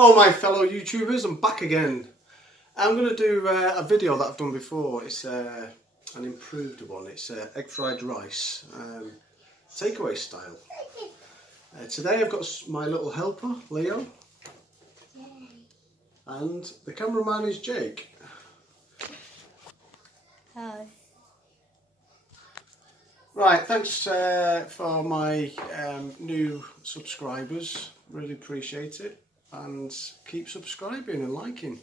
Hello my fellow YouTubers, I'm back again. I'm going to do a video that I've done before. It's an improved one. It's egg fried rice, takeaway style. Today I've got my little helper, Leo. And the cameraman is Jake. Hi. Right, thanks for my new subscribers. Really appreciate it. And keep subscribing and liking.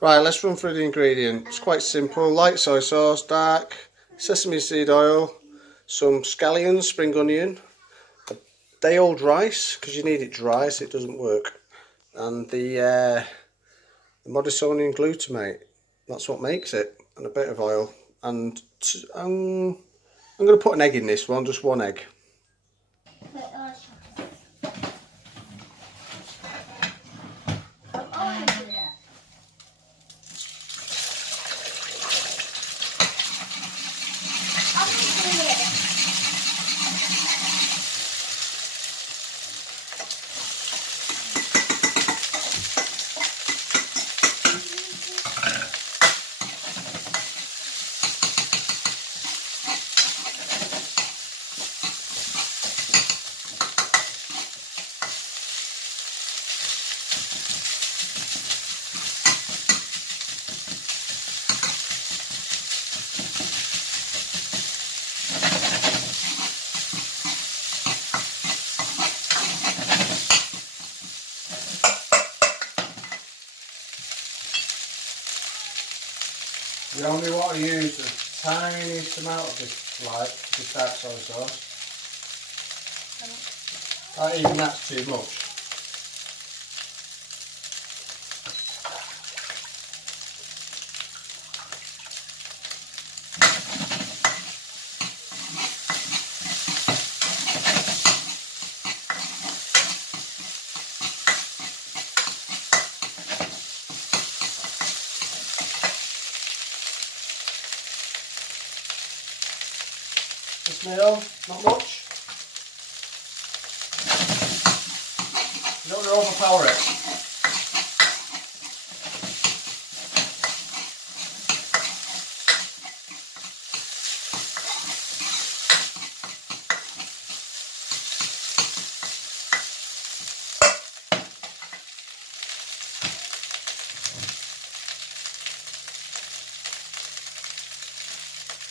Right, let's run through the ingredients. It's quite simple. Light soy sauce, dark sesame seed oil, some scallions, spring onion, a day-old rice, because you need it dry so it doesn't work, and the Modisonian glutamate. That's what makes it, and a bit of oil. And I'm going to put an egg in this one, just one egg. You only want to use the tiniest amount of this dark soy sauce. Not even that's too much. This meal, not much. You don't want to overpower it.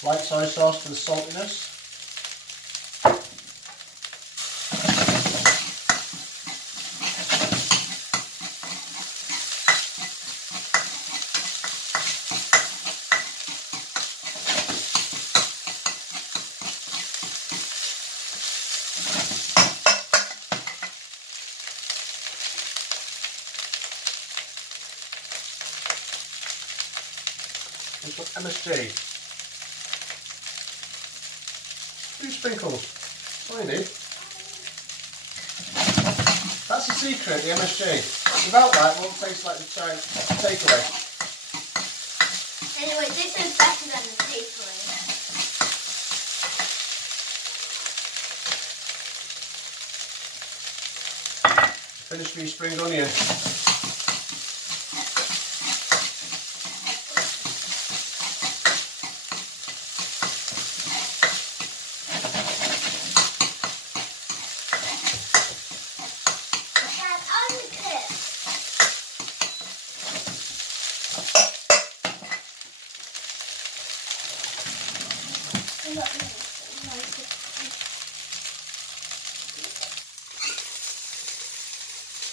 Light soy sauce for the saltiness. And put MSG. 2 sprinkles. That's all you need. That's the secret, the MSG. Without that, it won't taste like the takeaway. Anyway, this is better than the takeaway. Finish with your spring onion.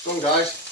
Done, guys.